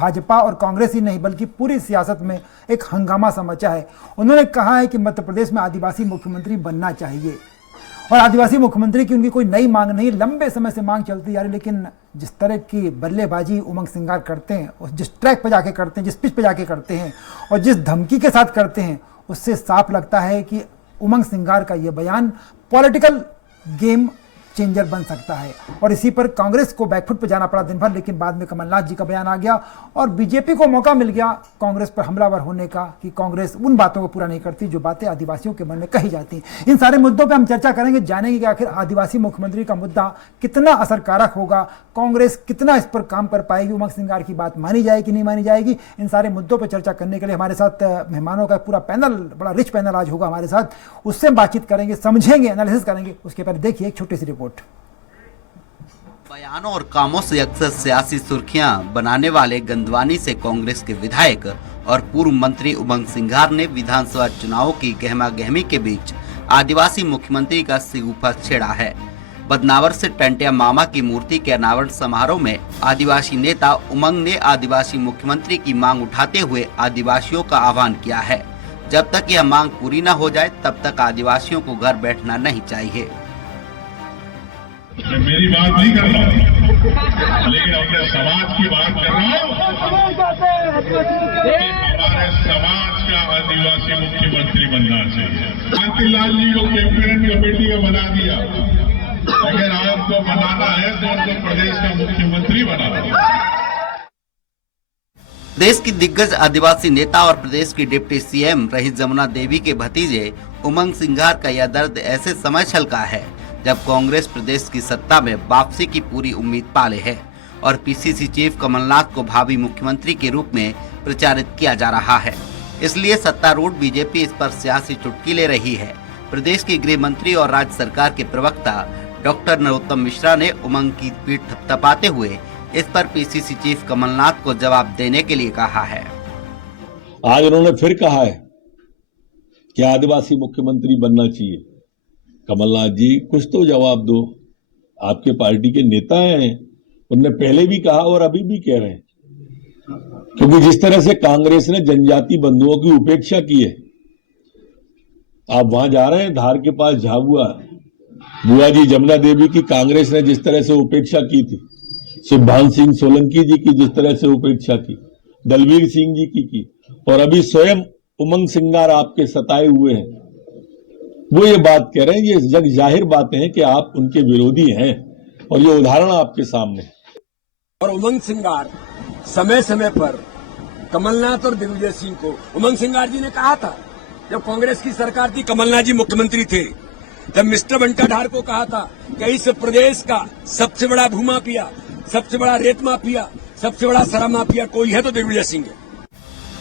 भाजपा और कांग्रेस ही नहीं बल्कि पूरी सियासत में एक हंगामा सा मचा है। उन्होंने कहा है कि मध्य प्रदेश में आदिवासी मुख्यमंत्री बनना चाहिए और आदिवासी मुख्यमंत्री की उनकी कोई नई मांग नहीं, लंबे समय से मांग चलती जा रही, लेकिन जिस तरह की बल्लेबाजी उमंग सिंगार करते हैं और जिस ट्रैक पर जाके करते हैं, जिस पिच पर जाके करते हैं और जिस धमकी के साथ करते हैं, उससे साफ लगता है कि उमंग सिंगार का यह बयान पॉलिटिकल गेम चेंजर बन सकता है। और इसी पर कांग्रेस को बैकफुट पर जाना पड़ा दिन भर, लेकिन बाद में कमलनाथ जी का बयान आ गया और बीजेपी को मौका मिल गया कांग्रेस पर हमलावर होने का कि कांग्रेस उन बातों को पूरा नहीं करती जो बातें आदिवासियों के मन में कही जाती। इन सारे मुद्दों पर हम चर्चा करेंगे, जानेंगे कि आखिर आदिवासी मुख्यमंत्री का मुद्दा कितना असरकारक होगा, कांग्रेस कितना इस पर काम कर पाएगी, उमंग सिंगार की बात मानी जाएगी कि नहीं मानी जाएगी। इन सारे मुद्दों पर चर्चा करने के लिए हमारे साथ मेहमानों का पूरा पैनल, बड़ा रिच पैनल आज होगा हमारे साथ, उससे बातचीत करेंगे, समझेंगे, एनालिसिस करेंगे। उसके पहले देखिए एक छोटी सी रिपोर्ट। बयानों और कामों से अक्सर सियासी सुर्खियां बनाने वाले गंदवानी से कांग्रेस के विधायक और पूर्व मंत्री उमंग सिंगार ने विधानसभा चुनावों की गहमागहमी के बीच आदिवासी मुख्यमंत्री का सिगुफा छेड़ा है। बदनावर से टंटिया मामा की मूर्ति के अनावरण समारोह में आदिवासी नेता उमंग ने आदिवासी मुख्यमंत्री की मांग उठाते हुए आदिवासियों का आह्वान किया है। जब तक यह मांग पूरी न हो जाए तब तक आदिवासियों को घर बैठना नहीं चाहिए। मैं मेरी बात नहीं कर रहा हूँ, लेकिन अपने समाज की बात कर रहा हूँ। हमारे समाज का आदिवासी मुख्यमंत्री बनना चाहिए। कांतिलाल जी को कैबिनेट कमेटी का बना दिया, अगर आपको बनाना है तो उनको प्रदेश का मुख्यमंत्री बना दिया। देश की दिग्गज आदिवासी नेता और प्रदेश की डिप्टी सीएम रही जमुना देवी के भतीजे उमंग सिंगार का यह दर्द ऐसे समय छलका है जब कांग्रेस प्रदेश की सत्ता में वापसी की पूरी उम्मीद पाले है और पीसीसी चीफ कमलनाथ को भावी मुख्यमंत्री के रूप में प्रचारित किया जा रहा है। इसलिए सत्तारूढ़ बीजेपी इस पर सियासी चुटकी ले रही है। प्रदेश के गृह मंत्री और राज्य सरकार के प्रवक्ता डॉक्टर नरोत्तम मिश्रा ने उमंग की पीठ थपथपाते हुए इस पर पीसीसी चीफ कमलनाथ को जवाब देने के लिए कहा है। आज उन्होंने फिर कहा है कि आदिवासी मुख्यमंत्री बनना चाहिए। कमलनाथ जी, कुछ तो जवाब दो, आपके पार्टी के नेता हैं, उन्होंने पहले भी कहा और अभी भी कह रहे हैं। क्योंकि जिस तरह से कांग्रेस ने जनजाति बंधुओं की उपेक्षा की है, आप वहां जा रहे हैं धार के पास झाबुआ, बुआ जी जमुना देवी की कांग्रेस ने जिस तरह से उपेक्षा की थी, शिवभान सिंह सोलंकी जी की जिस तरह से उपेक्षा की, दलवीर सिंह जी की और अभी स्वयं उमंग सिंगार आपके सताए हुए हैं, वो ये बात कह रहे हैं। ये जग जाहिर बातें हैं कि आप उनके विरोधी हैं और ये उदाहरण आपके सामने। और उमंग सिंगार समय समय पर कमलनाथ और दिग्विजय सिंह को, उमंग सिंगार जी ने कहा था जब कांग्रेस की सरकार थी, कमलनाथ जी मुख्यमंत्री थे, तब मिस्टर बंटाधार को कहा था कि इस प्रदेश का सबसे बड़ा भूमाफिया, सबसे बड़ा रेत माफिया, सबसे बड़ा शराब माफिया कोई है तो दिग्विजय सिंह है।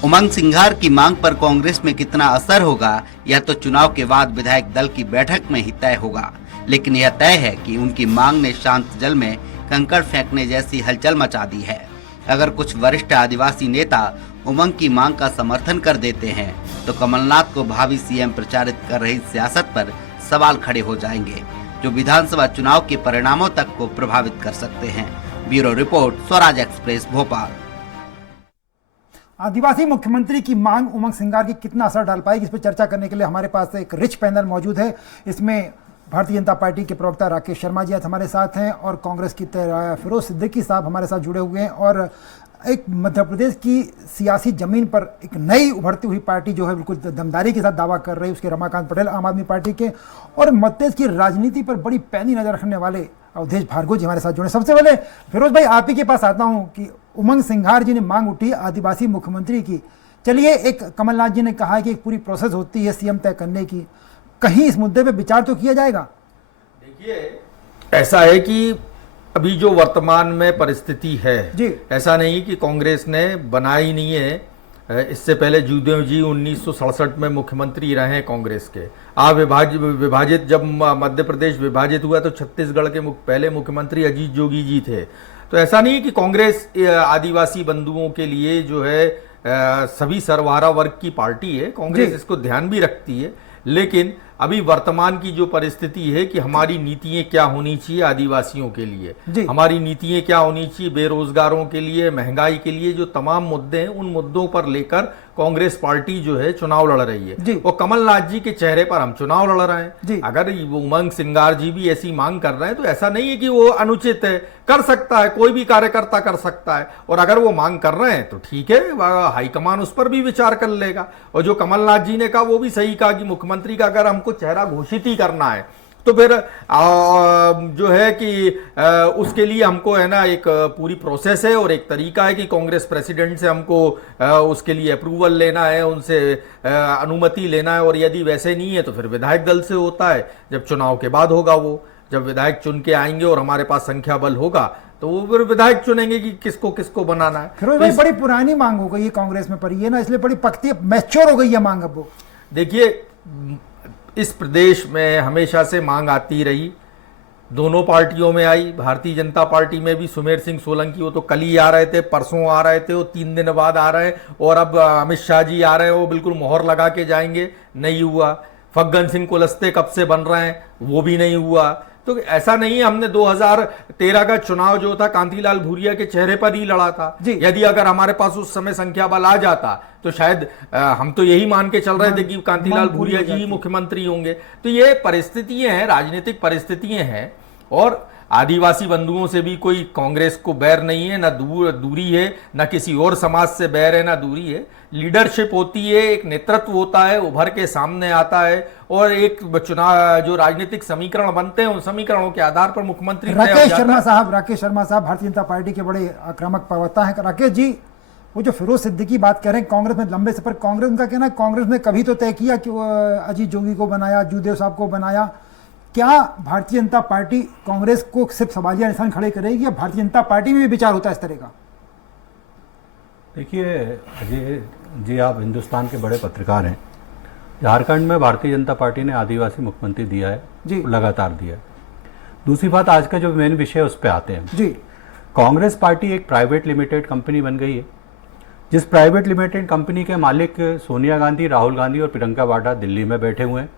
उमंग सिंगार की मांग पर कांग्रेस में कितना असर होगा यह तो चुनाव के बाद विधायक दल की बैठक में ही तय होगा, लेकिन यह तय है कि उनकी मांग ने शांत जल में कंकड़ फेंकने जैसी हलचल मचा दी है। अगर कुछ वरिष्ठ आदिवासी नेता उमंग की मांग का समर्थन कर देते हैं तो कमलनाथ को भावी सीएम प्रचारित कर रही सियासत पर सवाल खड़े हो जाएंगे, जो विधानसभा चुनाव के परिणामों तक को प्रभावित कर सकते हैं। Bureau report, Swaraj Express, Bhopal. आदिवासी मुख्यमंत्री की मांग उमंग सिंगार की कितना असर डाल पाएगी, इस पर चर्चा करने के लिए हमारे पास एक रिच पैनल मौजूद है। इसमें भारतीय जनता पार्टी के प्रवक्ता राकेश शर्मा जी आज हमारे साथ हैं और कांग्रेस की फिरोज सिद्दीकी साहब हमारे साथ जुड़े हुए हैं और एक मध्य प्रदेश की सियासी जमीन पर एक नई उभरती हुई पार्टी जो है बिल्कुल दमदारी के साथ दावा कर रही है, उसके रमाकांत पटेल आम आदमी पार्टी के, और मध्य प्रदेश की राजनीति पर बड़ी पैनी नजर रखने वाले अवधेश भार्गव जी हमारे साथ जुड़े। सबसे पहले फिरोज भाई आप ही के पास आता हूं कि उमंग सिंगार जी ने मांग उठी आदिवासी मुख्यमंत्री की। चलिए, एक कमलनाथ जी ने कहा है कि एक पूरी प्रोसेस होती है सीएम तय करने की, कहीं इस मुद्दे पे विचार तो किया जाएगा? देखिए, ऐसा है कि अभी जो वर्तमान में परिस्थिति है जी, ऐसा नहीं कि कांग्रेस ने बनाई नहीं है। इससे पहले जूदेव जी 1967 में मुख्यमंत्री रहे हैं कांग्रेस के। आप विभाजित जब मध्य प्रदेश विभाजित हुआ तो छत्तीसगढ़ के पहले मुख्यमंत्री अजीत जोगी जी थे। तो ऐसा नहीं कि कांग्रेस आदिवासी बंधुओं के लिए जो है सभी सर्वहारा वर्ग की पार्टी है। कांग्रेस इसको ध्यान भी रखती है, लेकिन अभी वर्तमान की जो परिस्थिति है कि हमारी नीतियां क्या होनी चाहिए आदिवासियों के लिए, जी। हमारी नीतियां क्या होनी चाहिए बेरोजगारों के लिए, महंगाई के लिए, जो तमाम मुद्दे हैं उन मुद्दों पर लेकर कांग्रेस पार्टी जो है चुनाव लड़ रही जी। है। और कमलनाथ जी के चेहरे पर हम चुनाव लड़ रहे जी। हैं। अगर वो उमंग सिंगार जी भी ऐसी मांग कर रहे हैं तो ऐसा नहीं है कि वो अनुचित है, कर सकता है, कोई भी कार्यकर्ता कर सकता है। और अगर वो मांग कर रहे हैं तो ठीक है, हाईकमान उस पर भी विचार कर लेगा। और जो कमलनाथ जी ने कहा वो भी सही कहा कि मुख्यमंत्री का अगर हमको चेहरा घोषित ही करना है तो फिर जो है कि उसके लिए हमको है ना एक पूरी प्रोसेस है और एक तरीका है कि कांग्रेस प्रेसिडेंट से हमको उसके लिए अप्रूवल लेना है, उनसे अनुमति लेना है। और यदि वैसे नहीं है तो फिर विधायक दल से होता है, जब चुनाव के बाद होगा वो, जब विधायक चुन के आएंगे और हमारे पास संख्या बल होगा तो वो फिर विधायक चुनेंगे कि किसको किसको बनाना है। फिरोज भाई, बड़ी पुरानी मांग हो गई है कांग्रेस में पड़ी है ना, इसलिए बड़ी पक्की मैच्योर हो गई है मांग अब वो। देखिए, इस प्रदेश में हमेशा से मांग आती रही, दोनों पार्टियों में आई। भारतीय जनता पार्टी में भी सुमेर सिंह सोलंकी वो तो कल ही आ रहे थे, परसों आ रहे थे, वो 3 दिन बाद आ रहे हैं। और अब अमित शाह जी आ रहे हैं, वो बिल्कुल मोहर लगा के जाएंगे, नहीं हुआ। फग्गन सिंह कुलस्ते कब से बन रहे हैं, वो भी नहीं हुआ। तो ऐसा नहीं है, हमने 2013 का चुनाव जो था कांतीलाल भूरिया के चेहरे पर ही लड़ा था। यदि अगर हमारे पास उस समय संख्या बल आ जाता तो शायद हम तो यही मान के चल रहे थे कि कांतीलाल भूरिया जी ही मुख्यमंत्री होंगे। तो ये परिस्थितियां हैं, राजनीतिक परिस्थितियां हैं। और आदिवासी बंधुओं से भी कोई कांग्रेस को बैर नहीं है, ना दूरी है, ना किसी और समाज से बैर है, ना दूरी है। लीडरशिप होती है, एक नेतृत्व होता है, उभर के सामने आता है और एक चुनाव जो राजनीतिक समीकरण बनते हैं उन समीकरणों के आधार पर मुख्यमंत्री राकेश शर्मा साहब भारतीय जनता पार्टी के बड़े आक्रामक प्रवक्ता हैं। राकेश जी, वो जो फिरोज सिद्दीकी बात कर रहे हैं, कांग्रेस में लंबे सफर, कांग्रेस का कहना है कांग्रेस ने कभी तो तय किया कि अजीत जोगी को बनाया, जूदेव साहब को बनाया। क्या भारतीय जनता पार्टी कांग्रेस को सिर्फ सवालिया निशान खड़े करेगी या भारतीय जनता पार्टी में भी विचार होता है इस तरह का? देखिए अजय जी, आप हिंदुस्तान के बड़े पत्रकार हैं। झारखंड में भारतीय जनता पार्टी ने आदिवासी मुख्यमंत्री दिया है जी, लगातार दिया है। दूसरी बात, आज का जो मेन विषय उस पर आते हैं जी। कांग्रेस पार्टी एक प्राइवेट लिमिटेड कंपनी बन गई है, जिस प्राइवेट लिमिटेड कंपनी के मालिक सोनिया गांधी, राहुल गांधी और प्रियंका वाड्रा दिल्ली में बैठे हुए हैं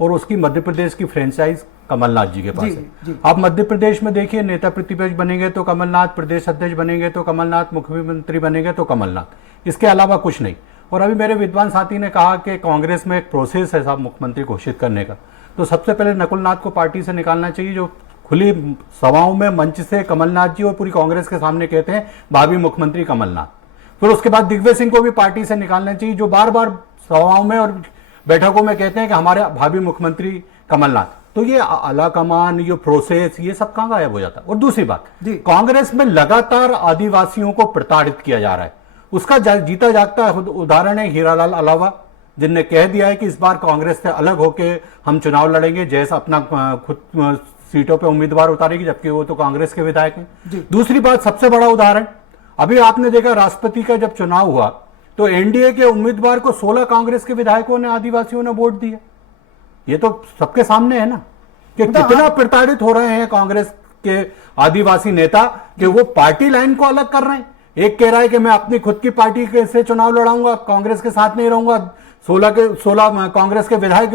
और उसकी मध्य प्रदेश की फ्रेंचाइज कमलनाथ जी के पास है। आप मध्य प्रदेश में देखिए, नेता प्रतिपक्ष बनेंगे तो कमलनाथ, प्रदेश अध्यक्ष बनेंगे तो कमलनाथ, मुख्यमंत्री बनेंगे तो कमलनाथ, इसके अलावा कुछ नहीं। और अभी मेरे विद्वान साथी ने कहा कि कांग्रेस में एक प्रोसेस है साहब मुख्यमंत्री घोषित करने का। तो सबसे पहले नकुलनाथ को पार्टी से निकालना चाहिए, जो खुली सभाओं में मंच से कमलनाथ जी और पूरी कांग्रेस के सामने कहते हैं भावी मुख्यमंत्री कमलनाथ। फिर उसके बाद दिग्विजय सिंह को भी पार्टी से निकालना चाहिए, जो बार बार सभाओं में और बैठकों में कहते हैं कि हमारे भावी मुख्यमंत्री कमलनाथ। तो ये आलाकमान, ये प्रोसेस, ये सब कहां गायब हो जाता है। और दूसरी बात, कांग्रेस में लगातार आदिवासियों को प्रताड़ित किया जा रहा है। उसका जीता जागता उदाहरण है हीरालाल अलावा, जिनने कह दिया है कि इस बार कांग्रेस से अलग होके हम चुनाव लड़ेंगे, जैसा अपना खुद सीटों पे उम्मीदवार उतारेगी, जबकि वो तो कांग्रेस के विधायक हैं। दूसरी बात, सबसे बड़ा उदाहरण, अभी आपने देखा राष्ट्रपति का जब चुनाव हुआ तो एनडीए के उम्मीदवार को 16 कांग्रेस के विधायकों ने, आदिवासियों ने वोट दिया। ये तो सबके सामने है ना कि कितना प्रताड़ित हो रहे हैं कांग्रेस के आदिवासी नेता, कि वो पार्टी लाइन को अलग कर रहे हैं। एक कह रहा है कि मैं अपनी खुद की पार्टी से चुनाव लड़ाऊंगा, कांग्रेस के साथ नहीं रहूंगा। 16 कांग्रेस के विधायक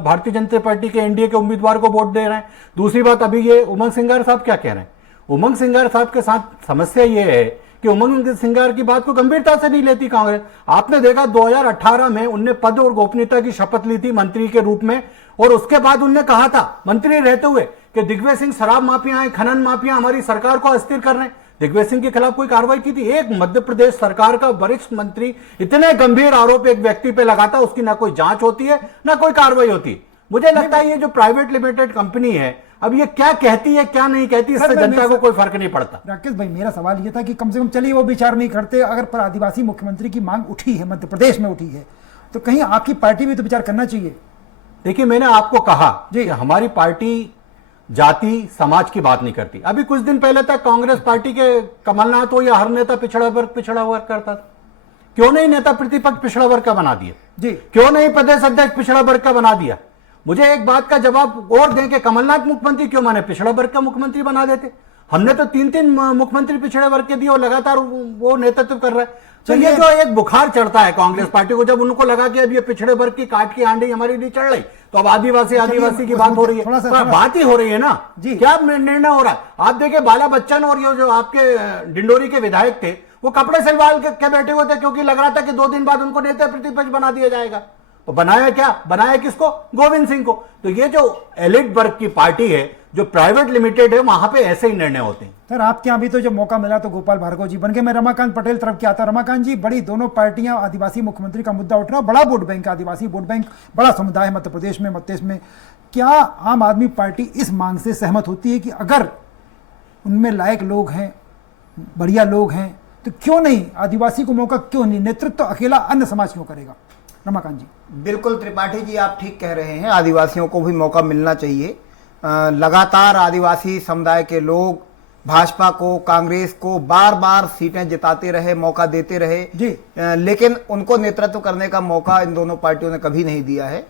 भारतीय जनता पार्टी के एनडीए के उम्मीदवार को वोट दे रहे हैं। दूसरी बात, अभी ये उमंग सिंगार साहब क्या कह रहे हैं, उमंग सिंगार साहब के साथ समस्या ये है कि उमंग सिंगार की बात को गंभीरता से नहीं लेती कांग्रेस। आपने देखा 2018 में उनने पद और गोपनीयता की शपथ ली थी मंत्री के रूप में, और उसके बाद उनने कहा था मंत्री रहते हुए कि दिग्विजय सिंह शराब माफिया है, खनन माफिया हमारी सरकार को अस्थिर कर रहे हैं। दिग्विजय सिंह के खिलाफ कोई कार्रवाई की थी? एक मध्य प्रदेश सरकार का वरिष्ठ मंत्री इतने गंभीर आरोप एक व्यक्ति पे लगाता, उसकी ना कोई जांच होती है ना कोई कार्रवाई होती है। मुझे लगता है ये जो प्राइवेट लिमिटेड कंपनी है, अब ये क्या कहती है क्या नहीं कहती, इससे जनता को कोई फर्क नहीं पड़ता। राकेश भाई, मेरा सवाल ये था कि कम से कम चलिए वो विचार नहीं करते, अगर पर आदिवासी मुख्यमंत्री की मांग उठी है, मध्य प्रदेश में उठी है, तो कहीं आपकी पार्टी भी तो विचार करना चाहिए। देखिए, मैंने आपको कहा कि हमारी पार्टी जाति समाज की बात नहीं करती। अभी कुछ दिन पहले तक कांग्रेस पार्टी के कमलनाथ हो या हर नेता पिछड़ा वर्ग करता था। क्यों नहीं नेता प्रतिपक्ष पिछड़ा वर्ग का बना दिया जी? क्यों नहीं प्रदेश अध्यक्ष पिछड़ा वर्ग का बना दिया? मुझे एक बात का जवाब और दें कि कमलनाथ मुख्यमंत्री क्यों माने, पिछड़ा वर्ग का मुख्यमंत्री बना देते। हमने तो 3-3 मुख्यमंत्री पिछड़े वर्ग के दिए और लगातार वो नेतृत्व कर रहा है। तो ये जो एक बुखार चढ़ता है कांग्रेस पार्टी को, जब उनको लगा कि अब ये पिछड़े वर्ग की काट की आंधी हमारी नहीं चढ़ रही, तो अब आदिवासी की बात हो रही है, तो बात ही हो रही है ना जी। क्या निर्णय हो रहा है? आप देखिए बाला बच्चन और ये जो आपके डिंडोरी के विधायक थे वो कपड़े सिलवाल के बैठे हुए थे, क्योंकि लग रहा था कि 2 दिन बाद उनको नेता प्रतिपक्ष बना दिया जाएगा। तो बनाया क्या? बनाया किसको? गोविंद सिंह को। तो ये जो एलिट वर्ग की पार्टी है, जो प्राइवेट लिमिटेड है, वहां पे ऐसे ही निर्णय होते हैं। सर आपके यहाँ भी तो जब मौका मिला तो गोपाल भार्गव जी बन के, मैं रमाकांत पटेल तरफ क्या था। रमाकांत जी, बड़ी दोनों पार्टियां आदिवासी मुख्यमंत्री का मुद्दा उठ रहा है, बड़ा वोट बैंक है आदिवासी वोट बैंक, बड़ा समुदाय है मध्य प्रदेश में, मध्य में। क्या आम आदमी पार्टी इस मांग से सहमत होती है कि अगर उनमें लायक लोग हैं, बढ़िया लोग हैं, तो क्यों नहीं आदिवासी को मौका, क्यों नहीं? नेतृत्व तो अकेला अन्य समाज क्यों करेगा? रमाकांत जी। बिल्कुल त्रिपाठी जी, आप ठीक कह रहे हैं, आदिवासियों को भी मौका मिलना चाहिए। लगातार आदिवासी समुदाय के लोग भाजपा को, कांग्रेस को बार बार सीटें जिताते रहे, मौका देते रहे जी, लेकिन उनको नेतृत्व करने का मौका इन दोनों पार्टियों ने कभी नहीं दिया है।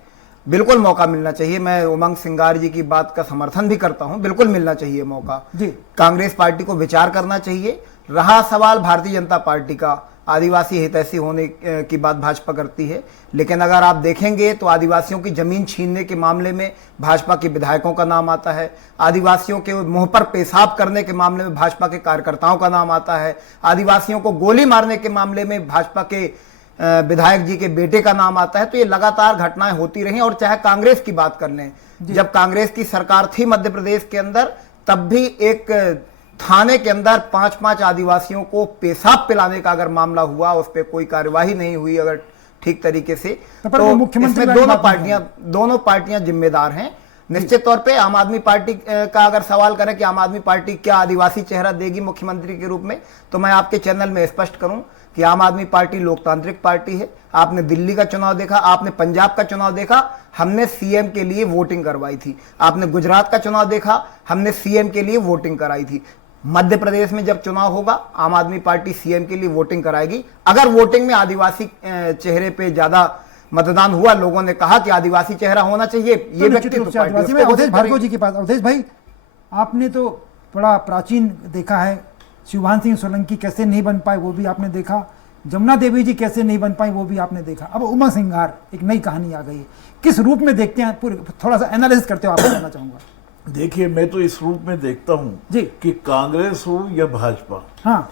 बिल्कुल मौका मिलना चाहिए। मैं उमंग सिंगार जी की बात का समर्थन भी करता हूं, बिल्कुल मिलना चाहिए मौका जी। कांग्रेस पार्टी को विचार करना चाहिए। रहा सवाल भारतीय जनता पार्टी का, आदिवासी हितैषी होने की बात भाजपा करती है, लेकिन अगर आप देखेंगे तो आदिवासियों की जमीन छीनने के मामले में भाजपा के विधायकों का नाम आता है, आदिवासियों के मुंह पर पेशाब करने के मामले में भाजपा के कार्यकर्ताओं का नाम आता है, आदिवासियों को गोली मारने के मामले में भाजपा के विधायक जी के बेटे का नाम आता है। तो ये लगातार घटनाएं होती रही। और चाहे कांग्रेस की बात कर लें, जब कांग्रेस की सरकार थी मध्य प्रदेश के अंदर, तब भी एक थाने के अंदर 5-5 आदिवासियों को पेशाब पिलाने का अगर मामला हुआ, उस पर कोई कार्यवाही नहीं हुई अगर ठीक तरीके से, तो मुख्यमंत्री दोनों पार्टियां जिम्मेदार हैं। निश्चित तौर पे आम आदमी पार्टी का अगर सवाल करें कि आम आदमी पार्टी क्या आदिवासी चेहरा देगी मुख्यमंत्री के रूप में, तो मैं आपके चैनल में स्पष्ट करूं कि आम आदमी पार्टी लोकतांत्रिक पार्टी है। आपने दिल्ली का चुनाव देखा, आपने पंजाब का चुनाव देखा, हमने सीएम के लिए वोटिंग करवाई थी। आपने गुजरात का चुनाव देखा, हमने सीएम के लिए वोटिंग कराई थी। मध्य प्रदेश में जब चुनाव होगा, आम आदमी पार्टी सीएम के लिए वोटिंग कराएगी। अगर वोटिंग में आदिवासी चेहरे पे ज्यादा मतदान हुआ, लोगों ने कहा कि आदिवासी चेहरा होना चाहिए, ये व्यक्तित्व अवधेश भार्गव जी के पास। अवधेश भाई, आपने तो बड़ा प्राचीन देखा है, शिवभान सिंह सोलंकी कैसे नहीं बन पाए वो भी आपने देखा, जमुना देवी जी कैसे नहीं बन पाई वो भी आपने देखा। अब उमंग सिंगार, एक नई कहानी आ गई है, किस रूप में देखते हैं? पूरे थोड़ा सा एनालिसिस करते हो, आपको जानना चाहूंगा। देखिए, मैं तो इस रूप में देखता हूं कि कांग्रेस हो या भाजपा, हाँ,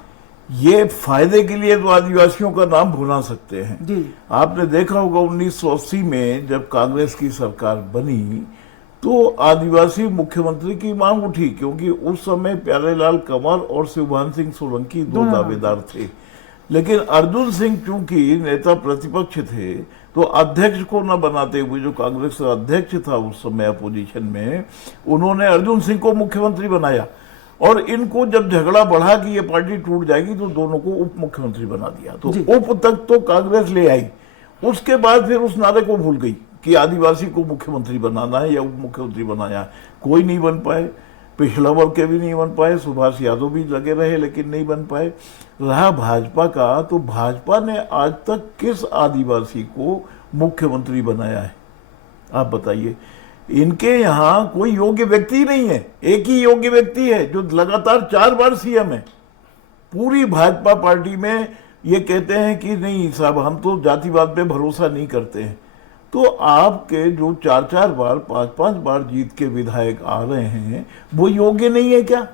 ये फायदे के लिए तो आदिवासियों का नाम भुला सकते हैं जी। आपने देखा होगा 1980 में जब कांग्रेस की सरकार बनी तो आदिवासी मुख्यमंत्री की मांग उठी, क्योंकि उस समय प्यारेलाल कंवर और शिवभान सिंह सोलंकी दो दावेदार थे। लेकिन अर्जुन सिंह चूंकि नेता प्रतिपक्ष थे, तो अध्यक्ष को न बनाते हुए, जो कांग्रेस का अध्यक्ष था उस समय अपोजिशन में, उन्होंने अर्जुन सिंह को मुख्यमंत्री बनाया। और इनको जब झगड़ा बढ़ा कि ये पार्टी टूट जाएगी, तो दोनों को उप मुख्यमंत्री बना दिया। तो उप तक तो कांग्रेस ले आई, उसके बाद फिर उस नारे को भूल गई कि आदिवासी को मुख्यमंत्री बनाना है या उप मुख्यमंत्री बनाया है। कोई नहीं बन पाए, पिछड़ा वर्ग के भी नहीं बन पाए, सुभाष यादव भी लगे रहे लेकिन नहीं बन पाए। रहा भाजपा का, तो भाजपा ने आज तक किस आदिवासी को मुख्यमंत्री बनाया है? आप बताइए। इनके यहाँ कोई योग्य व्यक्ति नहीं है, एक ही योग्य व्यक्ति है जो लगातार 4 बार सीएम है। पूरी भाजपा पार्टी में ये कहते हैं कि नहीं साहब, हम तो जातिवाद पे भरोसा नहीं करते हैं। तो आपके जो 4-4 बार 5-5 बार जीत के विधायक आ रहे हैं, वो योग्य नहीं है क्या?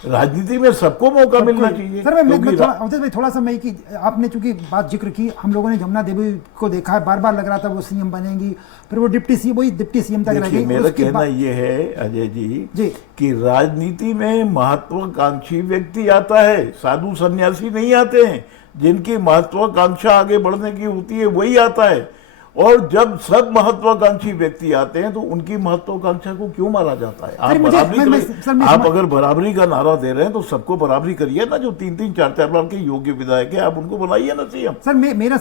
राजनीति में सबको मौका मिलना चाहिए। सर अवधेश भाई, थोड़ा सा मैं कि आपने चूंकि बात जिक्र की, हम लोगों ने जमुना देवी को देखा है, बार बार लग रहा था वो सीएम बनेंगी, फिर वो डिप्टी सीएम तक रह गई। मेरा कहना ये है अजय जी कि राजनीति में महत्वाकांक्षी व्यक्ति आता है, साधु सन्यासी नहीं आते हैं। जिनकी महत्वाकांक्षा आगे बढ़ने की होती है वही आता है। और जब सब महत्वाकांक्षी व्यक्ति आते हैं तो उनकी महत्वाकांक्षा को क्यों मारा जाता है? आप अगर बराबरी का नारा दे रहे हैं तो सबको बराबरी करिए ना। जो 3-3, 4-4 बार के योग्य विधायक है, आप उनको बनाइए ना सीएम। सर मेरा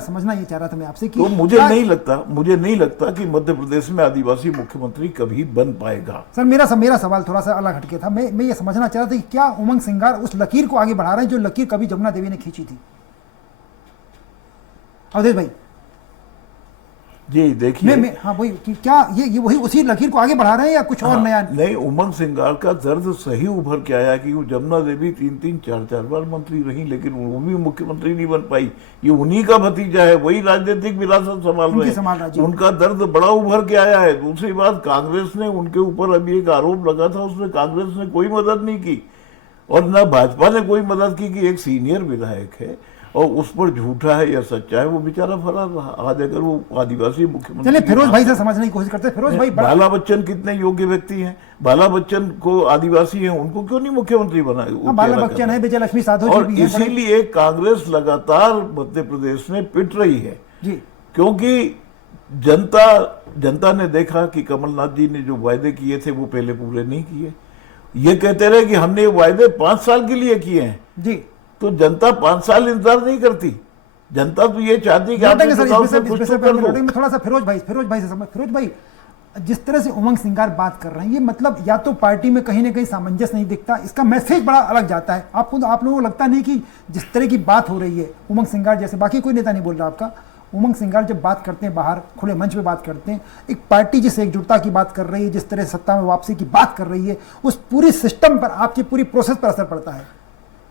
समझना ये चाह रहा था मैं आपसे कि तो मुझे नहीं लगता कि मध्य प्रदेश में आदिवासी मुख्यमंत्री कभी बन पाएगा। सर मेरा सवाल थोड़ा सा अलग हटके था। मैं ये समझना चाह रहा था कि क्या उमंग सिंगार उस लकीर को आगे बढ़ा रहे हैं जो लकीर कभी जमुना देवी ने खींची थी? अवधेश भाई, जी देखिए, हाँ वही कि क्या ये वही उसी लकीर को आगे बढ़ा रहे हैं या कुछ और नया? नहीं, उमंग सिंगार का दर्द सही उभर के आया कि वो जमुना देवी 3-3, 4-4 बार मंत्री रही, लेकिन वो भी मुख्यमंत्री नहीं बन पाई। ये उन्हीं का भतीजा है, वही राजनीतिक विरासत संभाल रहे, उनका दर्द बड़ा उभर के आया है। दूसरी बात, कांग्रेस ने उनके ऊपर अभी एक आरोप लगा था, उसमें कांग्रेस ने कोई मदद नहीं की और न भाजपा ने कोई मदद की कि एक सीनियर विधायक है और उस पर झूठा है या सच्चा है, वो बेचारा फरार रहा। आज अगर वो आदिवासी मुख्यमंत्री, चलिए फिरोज भाई से समझने की कोशिश करते हैं। फिरोज भाई, बाला बच्चन कितने योग्य व्यक्ति हैं, बाला बच्चन को आदिवासी हैं, उनको क्यों नहीं मुख्यमंत्री बनाए? बाला बच्चन है, विजय लक्ष्मी साधो जी भी हैं। इसीलिए कांग्रेस लगातार मध्य प्रदेश में पिट रही है जी, क्योंकि जनता ने देखा कि कमलनाथ जी ने जो वायदे किए थे वो पहले पूरे नहीं किए। ये कहते रहे कि हमने वायदे 5 साल के लिए किए हैं जी, तो जनता 5 साल इंतजार नहीं करती। जनता तो ये चाहती कि आप थोड़ा सा फिरोज भाई से समझ। फिरोज भाई, जिस तरह से उमंग सिंगार बात कर रहे हैं, ये मतलब या तो पार्टी में कहीं ना कहीं सामंजस्य नहीं दिखता, इसका मैसेज बड़ा अलग जाता है। आप लोगों को लगता नहीं कि जिस तरह की बात हो रही है उमंग सिंगार जैसे, बाकी कोई नेता नहीं बोल रहा आपका, उमंग सिंगार जब बात करते हैं बाहर खुले मंच पे बात करते हैं, एक पार्टी जिस एकजुटता की बात कर रही है, जिस तरह सत्ता में वापसी की बात कर रही है, उस पूरी सिस्टम पर, आपकी पूरी प्रोसेस पर असर पड़ता है?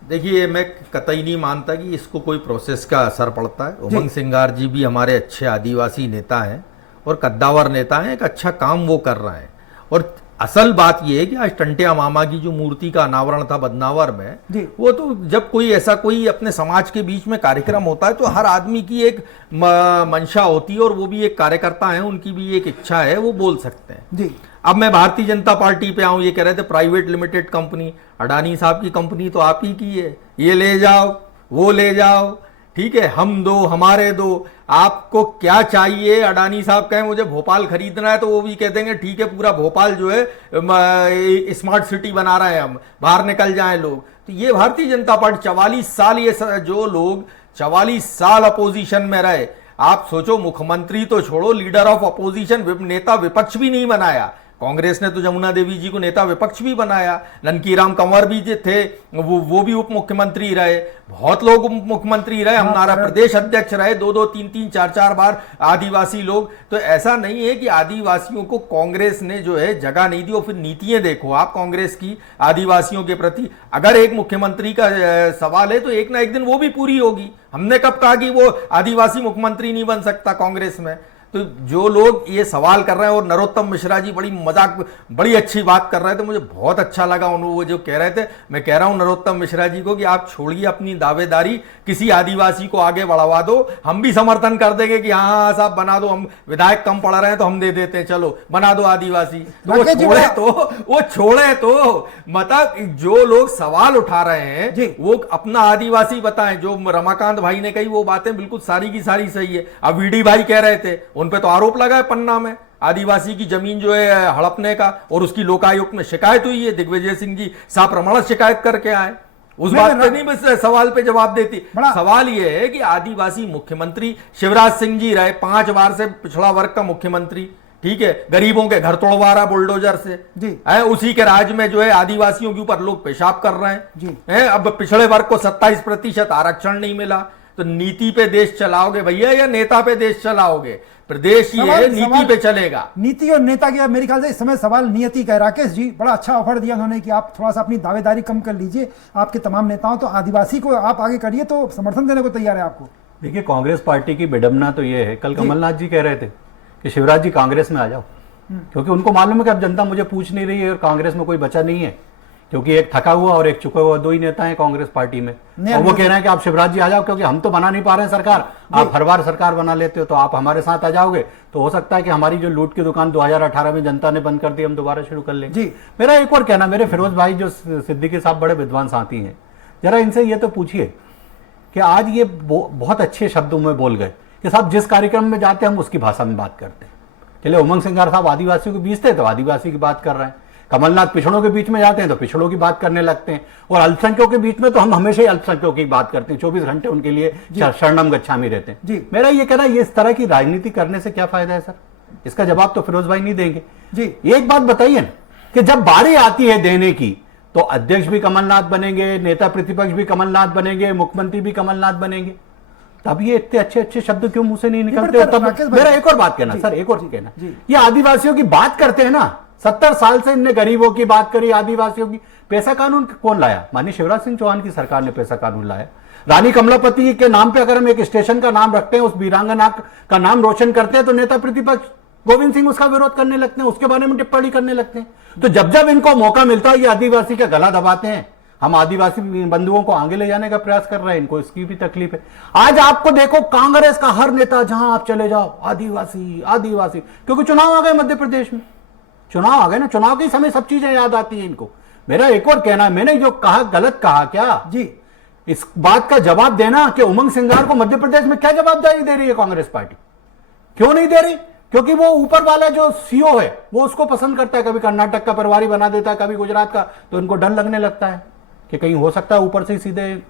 देखिए, मैं कतई नहीं मानता कि इसको कोई प्रोसेस का असर पड़ता है। उमंग सिंगार जी भी हमारे अच्छे आदिवासी नेता हैं और कद्दावर नेता हैं, एक अच्छा काम वो कर रहे हैं। और असल बात ये है कि आज टंटिया मामा की जो मूर्ति का अनावरण था बदनावर में, वो तो जब कोई ऐसा कोई अपने समाज के बीच में कार्यक्रम होता है तो हर आदमी की एक मंशा होती है और वो भी एक कार्यकर्ता है, उनकी भी एक इच्छा है, वो बोल सकते हैं जी। अब मैं भारतीय जनता पार्टी पे आऊं, ये कह रहे थे प्राइवेट लिमिटेड कंपनी, अडानी साहब की कंपनी तो आप ही की है, ये ले जाओ वो ले जाओ, ठीक है, हम दो हमारे दो, आपको क्या चाहिए? अडानी साहब कहें मुझे भोपाल खरीदना है तो वो भी कह देंगे ठीक है, पूरा भोपाल जो है स्मार्ट सिटी बना रहे हैं हम, बाहर निकल जाएं लोग। तो ये भारतीय जनता पार्टी 44 साल, ये जो लोग 44 साल अपोजिशन में रहे, आप सोचो, मुख्यमंत्री तो छोड़ो, लीडर ऑफ अपोजिशन, नेता विपक्ष भी नहीं बनाया। कांग्रेस ने तो जमुना देवी जी को नेता विपक्ष भी बनाया, ननकीराम कंवर भी जो थे वो भी उप मुख्यमंत्री रहे, बहुत लोग उप मुख्यमंत्री रहे, हमारा प्रदेश अध्यक्ष रहे 2-2, 3-3, 4-4 बार आदिवासी लोग। तो ऐसा नहीं है कि आदिवासियों को कांग्रेस ने जो है जगह नहीं दी। और फिर नीतियां देखो आप कांग्रेस की आदिवासियों के प्रति, अगर एक मुख्यमंत्री का सवाल है तो एक ना एक दिन वो भी पूरी होगी। हमने कब कहा कि वो आदिवासी मुख्यमंत्री नहीं बन सकता कांग्रेस में? तो जो लोग ये सवाल कर रहे हैं, और नरोत्तम मिश्रा जी बड़ी अच्छी बात कर रहे थे, मुझे बहुत अच्छा लगा वो जो कह रहे थे। मैं कह रहा हूं नरोत्तम मिश्रा जी को कि आप छोड़िए अपनी दावेदारी, किसी आदिवासी को आगे बढ़वा दो, हम भी समर्थन कर देंगे कि हाँ साहब बना दो, हम विधायक कम पड़ रहे हैं तो हम दे देते हैं, चलो बना दो आदिवासी। तो वो छोड़े तो मतलब जो लोग सवाल उठा रहे हैं वो अपना आदिवासी बताएं। जो रमाकांत भाई ने कही वो बातें बिल्कुल सारी की सारी सही है। अब वीडी भाई कह रहे थे, उन पे तो आरोप लगा है पन्ना में आदिवासी की जमीन जो है हड़पने का, और उसकी लोकायुक्त में शिकायत हुई है, दिग्विजय सिंह जी साप्रमाणिक शिकायत करके आए। उस बात पे नहीं, बस सवाल पे जवाब देती। सवाल ये है कि आदिवासी मुख्यमंत्री शिवराज सिंह जी रहे 5 बार से पिछड़ा वर्ग का मुख्यमंत्री, ठीक है, गरीबों के घर तोड़वा रहा बुलडोजर से, उसी के राज में जो है आदिवासियों के ऊपर लोग पेशाब कर रहे हैं। अब पिछड़े वर्ग को 27% आरक्षण नहीं मिला, तो नीति पे देश चलाओगे भैया या नेता पे देश चलाओगे? प्रदेश ये है, नीति पे चलेगा। नीति और नेता के मेरे ख्याल से इस समय सवाल नियति का है। राकेश जी, बड़ा अच्छा ऑफर दिया उन्होंने कि आप थोड़ा सा अपनी दावेदारी कम कर लीजिए, आपके तमाम नेताओं, तो आदिवासी को आप आगे करिए, तो समर्थन देने को तैयार है आपको। देखिए, कांग्रेस पार्टी की विडंबना तो ये है, कल कमलनाथ जी कह रहे थे कि शिवराज जी कांग्रेस में आ जाओ, क्योंकि उनको मालूम है कि अब जनता मुझे पूछ नहीं रही है और कांग्रेस में कोई बचा नहीं है, क्योंकि एक थका हुआ और एक चुका हुआ 2 ही नेता हैं कांग्रेस पार्टी में। और वो कह रहे हैं कि आप शिवराज जी आ जाओ, क्योंकि हम तो बना नहीं पा रहे हैं सरकार, आप हर बार सरकार बना लेते हो, तो आप हमारे साथ आ जाओगे तो हो सकता है कि हमारी जो लूट की दुकान 2018 में जनता ने बंद कर दी, हम दोबारा शुरू कर लेंगे। मेरा एक और कहना, मेरे फिरोज भाई जो सिद्दीकी साहब बड़े विद्वान साथी हैं, जरा इनसे ये तो पूछिए कि आज ये बहुत अच्छे शब्दों में बोल गए कि साहब जिस कार्यक्रम में जाते हैं हम उसकी भाषा में बात करते हैं। चलिए, उमंग सिंगार साहब आदिवासियों के बीच थे तो आदिवासी की बात कर रहे हैं, कमलनाथ पिछड़ों के बीच में जाते हैं तो पिछड़ों की बात करने लगते हैं, और अल्पसंख्यकों के बीच में तो हम हमेशा ही अल्पसंख्यकों की बात करते हैं, 24 घंटे उनके लिए शरणम गच्छामी रहते हैं। मेरा ये कहना है, ये इस तरह की राजनीति करने से क्या फायदा है सर? इसका जवाब तो फिरोज भाई नहीं देंगे जी। एक बात बताइए ना कि जब बारी आती है देने की तो अध्यक्ष भी कमलनाथ बनेंगे, नेता प्रतिपक्ष भी कमलनाथ बनेंगे, मुख्यमंत्री भी कमलनाथ बनेंगे, तब ये इतने अच्छे अच्छे शब्द क्यों मुंह से नहीं पर निकलते? और राकेश तब भाई- मेरा एक और बात कहना सर, एक और कहना, जी। ये आदिवासियों की बात करते हैं ना, 70 साल से इनने गरीबों की बात करी, आदिवासियों की। पैसा कानून कौन लाया? माननीय शिवराज सिंह चौहान की सरकार ने पैसा कानून लाया। रानी कमलापति के नाम पे अगर हम एक स्टेशन का नाम रखते हैं, उस वीरांगना का नाम रोशन करते हैं, तो नेता प्रतिपक्ष गोविंद सिंह उसका विरोध करने लगते हैं, उसके बारे में टिप्पणी करने लगते हैं। तो जब जब इनको मौका मिलता है ये आदिवासी का गला दबाते हैं। हम आदिवासी बंधुओं को आगे ले जाने का प्रयास कर रहे हैं, इनको इसकी भी तकलीफ है। आज आपको देखो, कांग्रेस का हर नेता जहां आप चले जाओ, आदिवासी आदिवासी, क्योंकि चुनाव आ गए मध्य प्रदेश में, चुनाव आ गए ना, चुनाव के समय सब चीजें याद आती हैं इनको। मेरा एक और कहना है, मैंने जो कहा गलत कहा क्या जी? इस बात का जवाब देना कि उमंग सिंगार को मध्य प्रदेश में क्या जवाबदारी दे रही है कांग्रेस पार्टी? क्यों नहीं दे रही? क्योंकि वो ऊपर वाला जो सीओ है वो उसको पसंद करता है, कभी कर्नाटक का प्रभारी बना देता है, कभी गुजरात का, तो इनको डर लगने लगता है कि कहीं हो सकता है ऊपर से सीधे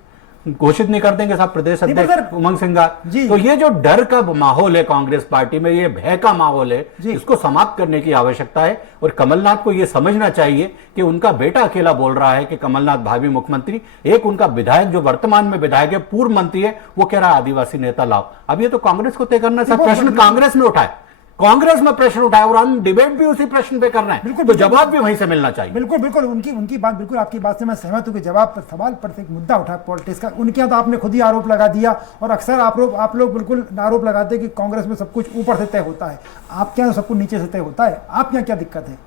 घोषित नहीं कर देंगे साहब प्रदेश अध्यक्ष उमंग सिंगार। तो ये जो डर का माहौल है कांग्रेस पार्टी में, ये भय का माहौल है, इसको समाप्त करने की आवश्यकता है। और कमलनाथ को ये समझना चाहिए कि उनका बेटा अकेला बोल रहा है कि कमलनाथ भावी मुख्यमंत्री, एक उनका विधायक जो वर्तमान में विधायक है, पूर्व मंत्री है, वो कह रहा है आदिवासी नेता लाओ। अब ये तो कांग्रेस को तय करना है। प्रश्न कांग्रेस ने उठाया, कांग्रेस में प्रश्न उठाया और हम डिबेट भी उसी प्रश्न पे करना है, बिल्कुल, तो जवाब भी वहीं से मिलना चाहिए। बिल्कुल बिल्कुल, उनकी बात बिल्कुल, आपकी बात से मैं सहमत हूं कि जवाब पर सवाल पर एक मुद्दा उठा पॉलिटिक्स का, उनके यहाँ तो आपने खुद ही आरोप लगा दिया। और अक्सर आप लोग बिल्कुल आरोप लगाते हैं कि कांग्रेस में सब कुछ ऊपर से तय होता है, आपके यहाँ सब कुछ नीचे से तय होता है। आपके यहाँ क्या दिक्कत है?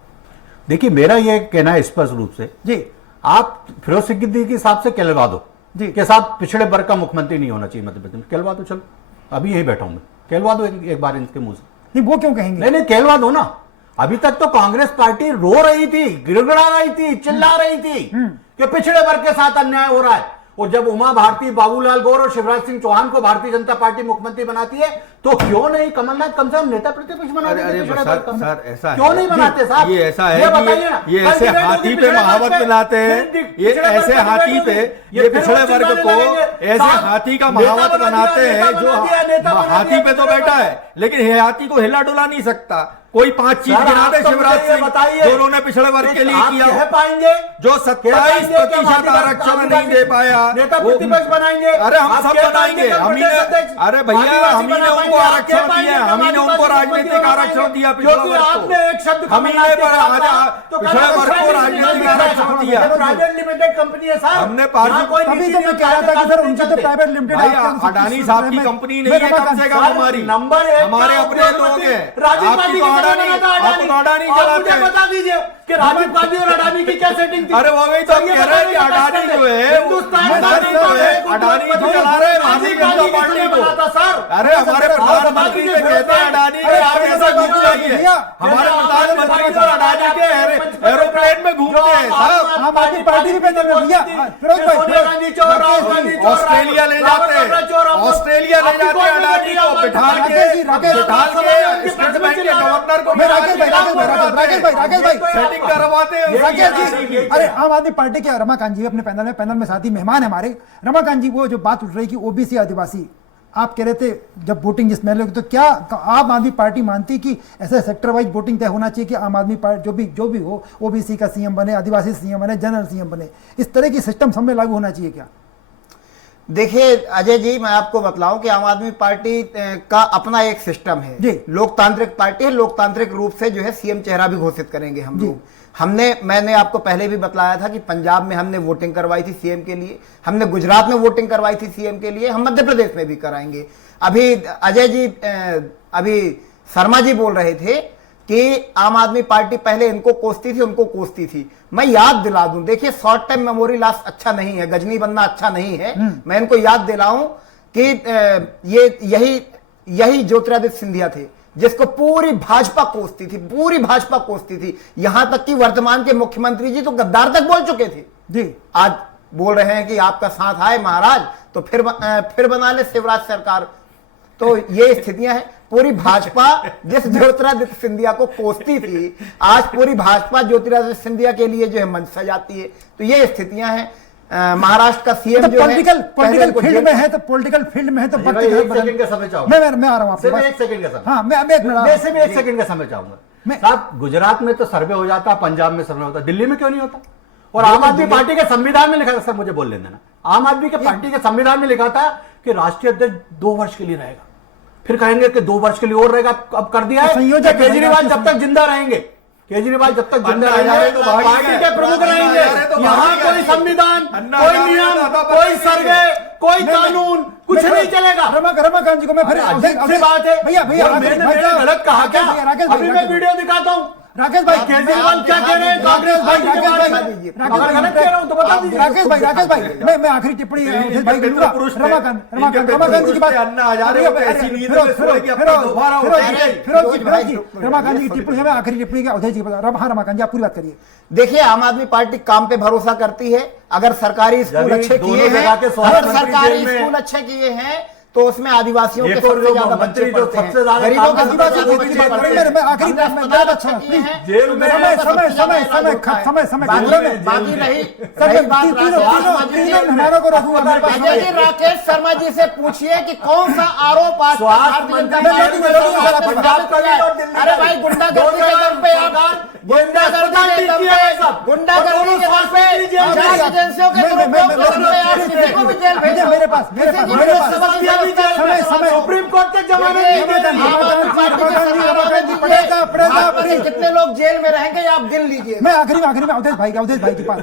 देखिए, मेरा यह कहना है स्पष्ट रूप से जी, आप फिरोज सिद्दीकी के हिसाब से कहलवा दो जी के साथ पिछड़े वर्ग का मुख्यमंत्री नहीं होना चाहिए मध्य प्रदेश में, कहलवा दो। चलो अभी यही बैठा हूं मैं, कहलवा दो एक बार इनके मुंह से। नहीं, वो क्यों कहेंगे? नहीं, कहलवा दो ना। अभी तक तो कांग्रेस पार्टी रो रही थी, गिड़गिड़ा रही थी, चिल्ला रही थी कि पिछड़े वर्ग के साथ अन्याय हो रहा है। और जब उमा भारती, बाबूलाल गौर और शिवराज सिंह चौहान को भारतीय जनता पार्टी मुख्यमंत्री बनाती है, तो क्यों नहीं कमलनाथ कम से कम नेता प्रतिपक्ष बना देते? सर ऐसा क्यों नहीं बनाते साहब? ये ऐसा है कि ये ऐसे हाथी पे महावत बनाते हैं, ये ऐसे हाथी पे, ये पिछड़े वर्ग को ऐसे हाथी का महावत बनाते हैं जो हाथी पे तो बैठा है, लेकिन ये हाथी को हिला डुला नहीं सकता। कोई 5 चीज गिना दे शिवराज सिंह जो उन्होंने पिछड़े वर्ग के लिए किया, पाएंगे जो 27% आरक्षण नहीं दे पाया, नेता प्रतिपक्ष बनाएंगे। अरे हम सब बनाएंगे, हम ही ने, अरे भैया हम ही ने उनको आरक्षण दिया, हम ही ने उनको राजनीतिक आरक्षण दिया पिछड़े वर्ग को, हम ही ने पिछड़े वर्ग को राजनीतिक आरक्षण दिया। प्राइवेट लिमिटेड कंपनी है साहब, हमने अभी तो मैं कह रहा था कि सर उनकी तो प्राइवेट लिमिटेड है, अडानी साहब की कंपनी नहीं है, कम से कम हमारी, नंबर हमारे अपने लोग हैं। आपकी तो अडानी, आपको तो अडानी चलाते हैं। बता दीजिए कि राजीव गांधी और अडानी की क्या सेटिंग थी? अरे वो वही तो कह रहे हैं कि अडानी जो है, अडानी जो है, अडानी जो चला रहे हैं भारतीय जनता पार्टी को। अरे हमारे प्रधानमंत्री से कहते हैं अडानी के आप ऐसा घूम जाइए, हमारे प्रधानमंत्री तो अडानी के एरोप्लेन में घूमते हैं साहब। आम आदमी पार्टी भी पैदल में भैया, फिरोज भाई, ऑस्ट्रेलिया ले जाते हैं, ऑस्ट्रेलिया ले जाते हैं अडानी को बिठाल के स्टेट बैंक के गवर्नर को राकेश भाई, सेटिंग करवाते हैं। राकेश जी, अरे आम आदमी पार्टी के रमाकांत जी अपने पैनल में साथी मेहमान है हमारे। रमाकांत जी, वो जो बात उठ रही कि ओबीसी आदिवासी, आप कह रहे थे जब वोटिंग जिस महल, तो क्या आम आदमी पार्टी मानती कि ऐसे सेक्टर वाइज वोटिंग तय होना चाहिए कि आम आदमी पार्टी जो भी हो, ओबीसी का सीएम बने, आदिवासी सीएम बने, जनरल सीएम बने, इस तरह की सिस्टम सब में लागू होना चाहिए क्या? देखिए अजय जी, मैं आपको बतलाऊं कि आम आदमी पार्टी का अपना एक सिस्टम है, लोकतांत्रिक पार्टी है, लोकतांत्रिक रूप से जो है सीएम चेहरा भी घोषित करेंगे हम लोग। मैंने आपको पहले भी बतलाया था कि पंजाब में हमने वोटिंग करवाई थी सीएम के लिए, हमने गुजरात में वोटिंग करवाई थी सीएम के लिए, हम मध्य प्रदेश में भी कराएंगे। अभी अजय जी, अभी शर्मा जी बोल रहे थे कि आम आदमी पार्टी पहले इनको कोसती थी, उनको कोसती थी। मैं याद दिला दूं, देखिए शॉर्ट टाइम मेमोरी लॉस अच्छा नहीं है, गजनी बनना अच्छा नहीं है। मैं इनको याद दिलाऊं कि यही ज्योतिरादित्य सिंधिया थे जिसको पूरी भाजपा कोसती थी, पूरी भाजपा कोसती थी। यहां तक कि वर्तमान के मुख्यमंत्री जी तो गद्दार तक बोल चुके थे जी। आज बोल रहे हैं कि आपका साथ आए महाराज तो फिर बना ले शिवराज सरकार। तो ये स्थितियां हैं। पूरी भाजपा जिस ज्योतिरादित्य सिंधिया को कोसती थी, आज पूरी भाजपा ज्योतिरादित्य सिंधिया के लिए जो है मंच सजाती है। तो ये स्थितियां हैं। महाराष्ट्र का सीएम जो पॉलिटिकल फील्ड में है, तो पॉलिटिकल फील्ड में है तो मैं आ रहा हूं आपके पास, 1 सेकंड का समय। हाँ, मैं 1 सेकंड का समय चाहूंगा साहब। गुजरात में तो सर्वे हो जाता, पंजाब में सर्वे होता, दिल्ली में क्यों नहीं होता? और आम आदमी पार्टी के संविधान में लिखा था, सर मुझे बोल लेना, आम आदमी के पार्टी के संविधान में लिखा था कि राष्ट्रीय अध्यक्ष 2 वर्ष के लिए रहेगा, फिर कहेंगे कि 2 वर्ष के लिए और रहेगा। अब कर दिया है। संयोजक केजरीवाल जब तक जिंदा रहेंगे, केजरीवाल जब तक जिंदा रहेंगे पार्टी के प्रमुख रहेंगे। यहाँ कोई संविधान, कोई नियम, कोई सर्वे, कोई कानून, कुछ नहीं चलेगा। रमाकांत जी को मैं फिर अच्छी बात है भैया मैंने गलत कहा क्या? अभी मैं वीडियो दिखाता हूँ। राकेश भाई, केजरीवाल क्या कह रहे हैं? कांग्रेस पार्टी के बारे में अगर गलत कह रहा हूं तो बता दीजिए। राकेश भाई मैं आखिरी टिप्पणी भाई करूंगा। रमाकांत जी की बात, रमाकांत जी की टिप्पणी है, मैं आखिरी टिप्पणी का अवधेश जी बता। हाँ रमाकांत जी आप पूरी बात करिए। देखिए, आम आदमी पार्टी काम पे भरोसा करती है। अगर सरकारी स्कूल अच्छे किए हैं, अगर सरकारी स्कूल अच्छे किए हैं तो उसमें आदिवासियों के सबसे ज्यादा बच्चे पढ़ते हैं, गरीबों के सबसे ज्यादा बच्चे पढ़ते हैं। बाकी रही राकेश शर्मा जी से पूछिए कि कौन सा आरोप आज अरे भाई गुंडागर्दी के दम पे, गुंडागर्दी एजेंसियों के मेरे पास सुप्रीम कोर्ट के जमाने में कितने लोग जेल में रहेंगे आप गिन लीजिए। मैं आखिरी में अवधेश भाई के पास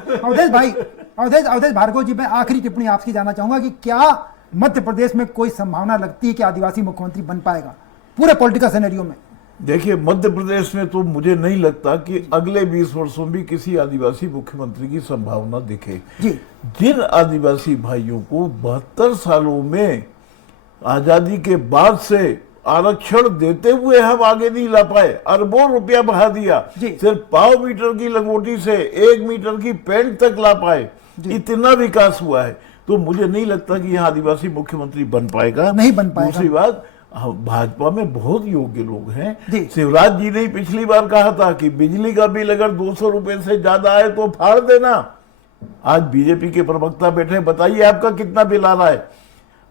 अवधेश भार्गव जी, मैं आखिरी टिप्पणी आपकी जाना चाहूंगा कि क्या मध्य प्रदेश में कोई संभावना लगती है कि आदिवासी मुख्यमंत्री बन पाएगा पूरे पॉलिटिकल सिनेरियो में? देखिए, मध्य प्रदेश में तो मुझे नहीं लगता कि अगले 20 वर्षों में किसी आदिवासी मुख्यमंत्री की संभावना दिखे। जिन आदिवासी भाइयों को 72 सालों में आजादी के बाद से आरक्षण देते हुए हम आगे नहीं ला पाए, अरबों रुपया बहा दिया, सिर्फ 5 मीटर की लंगोटी से 1 मीटर की पेंट तक ला पाए, इतना विकास हुआ है। तो मुझे नहीं लगता कि यहाँ आदिवासी मुख्यमंत्री बन पाएगा। नहीं बन पाएगा। दूसरी बात, भाजपा में बहुत योग्य लोग हैं। शिवराज जी ने पिछली बार कहा था कि बिजली का बिल अगर 200 रुपए से ज्यादा आए तो फाड़ देना। आज बीजेपी के प्रवक्ता बैठे, बताइए आपका कितना बिल आ रहा है?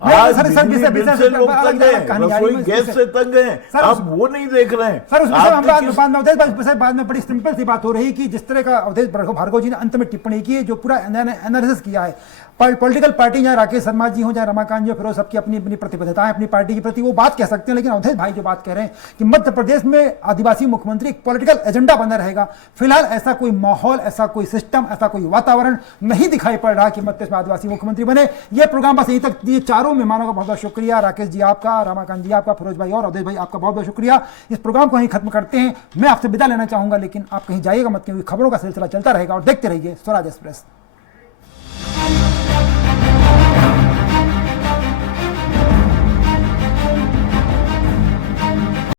आज बिजली बिल से लोग तंग हैं, रसोई गैस से तंग हैं, आप वो नहीं देख रहे हैं। सर उसमें बाद में बड़ी सिंपल सी बात हो रही कि जिस तरह का अवधेश भार्गव जी ने अंत में टिप्पणी की है, जो पूरा एनालिसिस किया है, पॉलिटिकल पार्टी चाहे राकेश शर्मा जी हो, चाहे रमाकांत जी, फिर सबकी अपनी अपनी प्रतिबद्धताएं अपनी पार्टी के प्रति वो बात कह सकते हैं, लेकिन अवधेश भाई जो बात कह रहे हैं कि मध्य प्रदेश में आदिवासी मुख्यमंत्री एक पॉलिटिकल एजेंडा बना रहेगा, फिलहाल ऐसा कोई माहौल, ऐसा कोई सिस्टम, ऐसा कोई वातावरण नहीं दिखाई पड़ रहा कि मध्य प्रदेश में आदिवासी मुख्यमंत्री बने। ये प्रोग्राम बस यहीं तक। ये चारों मेहमानों का बहुत बहुत शुक्रिया। राकेश जी आपका, रमाकांत जी आपका, फिरोज भाई और अवधेश भाई आपका बहुत बहुत शुक्रिया। इस प्रोग्राम को यहीं खत्म करते हैं। मैं आपसे विदा लेना चाहूंगा, लेकिन आप कहीं जाइएगा मत, क्योंकि खबरों का सिलसिला चलता रहेगा और देखते रहिए स्वराज एक्सप्रेस।